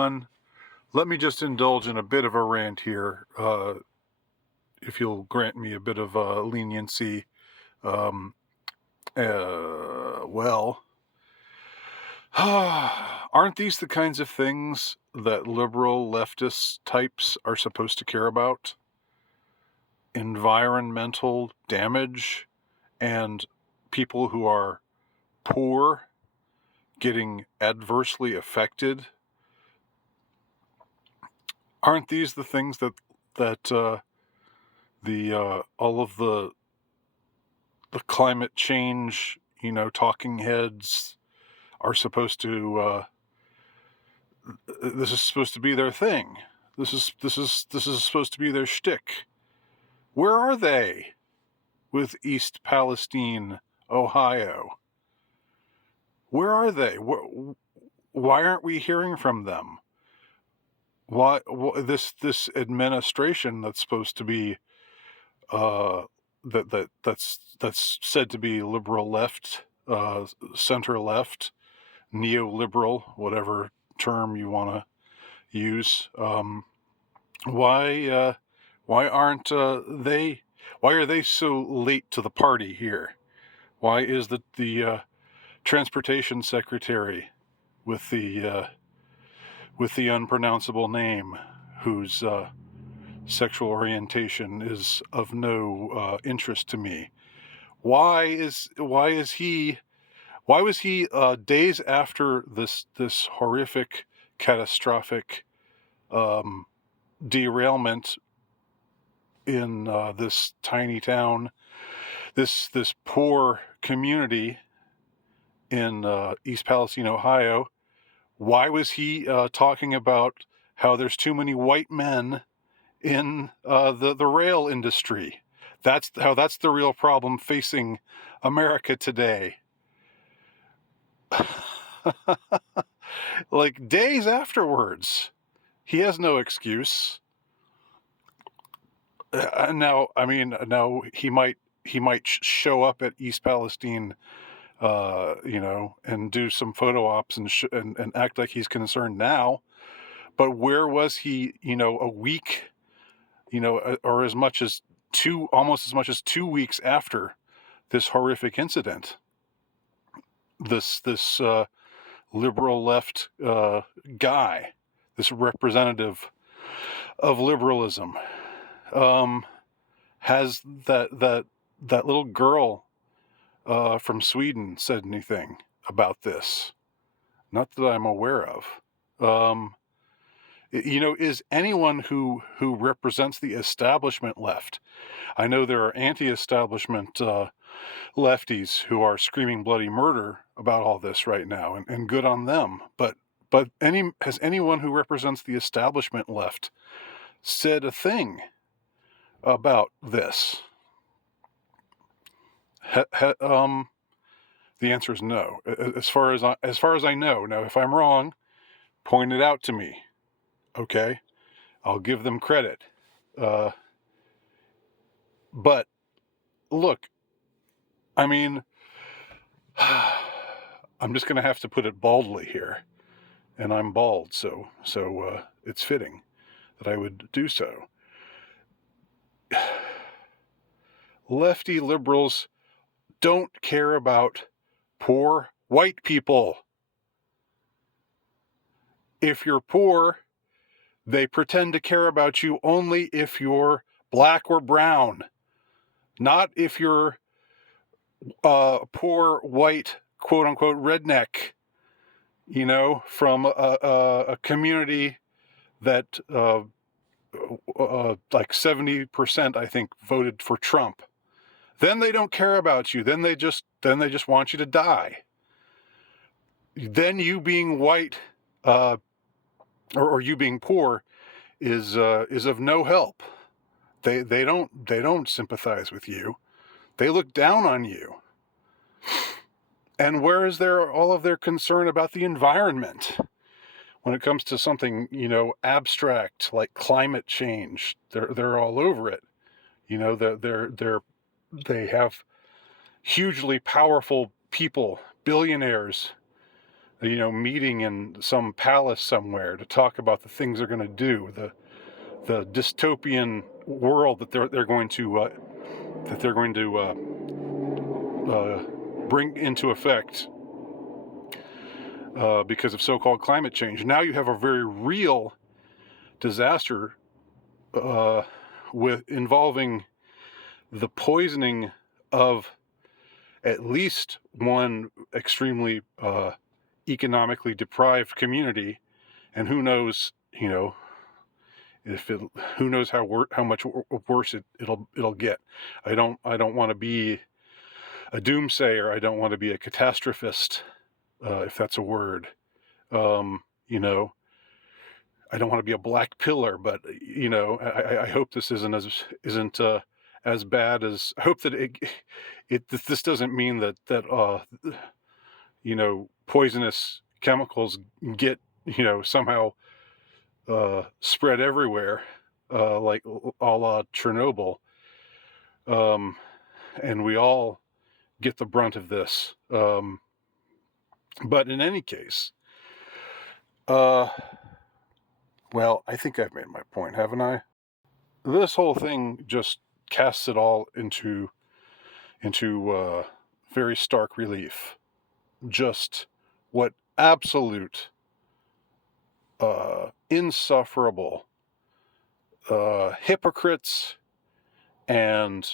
everyone. Let me just indulge in a bit of a rant here, if you'll grant me a bit of leniency. Um, well, aren't these the kinds of things that liberal leftist types are supposed to care about? Environmental damage and people who are poor getting adversely affected. Aren't these the things that the all of the climate change, talking heads are supposed to? This is supposed to be their thing. This is supposed to be their shtick. Where are they with East Palestine, Ohio? Where are they? Why aren't we hearing from them? Why this administration that's supposed to be uh, that's said to be liberal left, center left, neoliberal, whatever term you want to use. Why why aren't they? Why are they so late to the party here? Why is the transportation secretary with the unpronounceable name, whose sexual orientation is of no interest to me? Why was he days after this horrific, catastrophic um, derailment in this tiny town, this poor community in East Palestine, Ohio? Why was he talking about how there's too many white men in the rail industry? That's the real problem facing America today. Like days afterwards, he has no excuse. Now he might show up at East Palestine, and do some photo ops and act like he's concerned now. But where was he, a week, or almost as much as 2 weeks after this horrific incident? This liberal left guy, this representative of liberalism, has that little girl from Sweden said anything about this? Not that I'm aware of. Is anyone who represents the establishment left? I know there are anti-establishment lefties who are screaming bloody murder about all this right now, and good on them. But has anyone who represents the establishment left said a thing about this? The answer is no. As far as I know. Now, if I'm wrong, point it out to me. Okay, I'll give them credit. But look, I mean, I'm just going to have to put it baldly here, and I'm bald, so it's fitting that I would do so. Lefty liberals don't care about poor white people. If you're poor, they pretend to care about you only if you're black or brown, not if you're poor white, quote unquote, redneck, from a community that like 70%, I think, voted for Trump. Then they don't care about you. Then they just want you to die. Then you being white, or you being poor, is of no help. They don't sympathize with you. They look down on you. And where is all of their concern about the environment? When it comes to something, abstract like climate change, they're all over it. They have hugely powerful people, billionaires, meeting in some palace somewhere to talk about the things they're going to do, the dystopian world that they're going to bring into effect because of so-called climate change. Now you have a very real disaster involving the poisoning of at least one extremely economically deprived community, and who knows, who knows how much worse it'll get. I don't want to be a doomsayer. I don't want to be a catastrophist, if that's a word. I don't want to be a black pillar, but I hope this isn't as bad as. I hope that this doesn't mean that poisonous chemicals get somehow spread everywhere, like a la Chernobyl, and we all get the brunt of this. But in any case, well, I think I've made my point, haven't I? This whole thing just casts it all into very stark relief. Just what absolute insufferable hypocrites and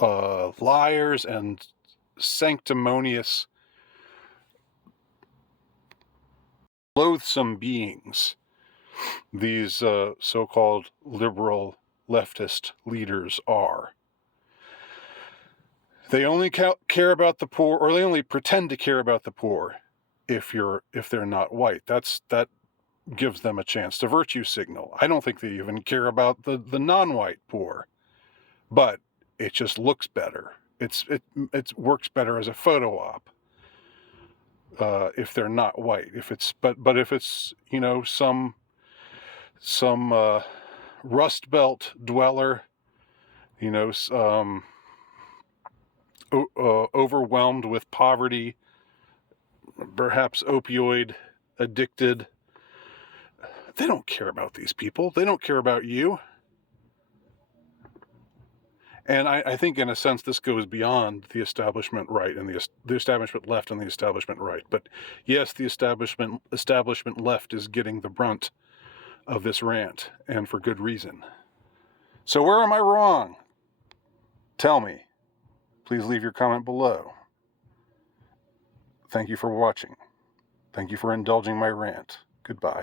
liars and sanctimonious, loathsome beings these so-called liberal leftist leaders are. They only care about the poor, or they only pretend to care about the poor if they're not white. That gives them a chance to virtue signal. I don't think they even care about the non-white poor, but it just looks better. It works better as a photo op if they're not white. But if it's some Rust Belt dweller, overwhelmed with poverty, perhaps opioid addicted. They don't care about these people. They don't care about you. And I think, in a sense, this goes beyond the establishment right and the establishment left and the establishment right. But yes, the establishment left is getting the brunt of this rant, and for good reason. So where am I wrong? Tell me. Please leave your comment below. Thank you for watching. Thank you for indulging my rant. Goodbye.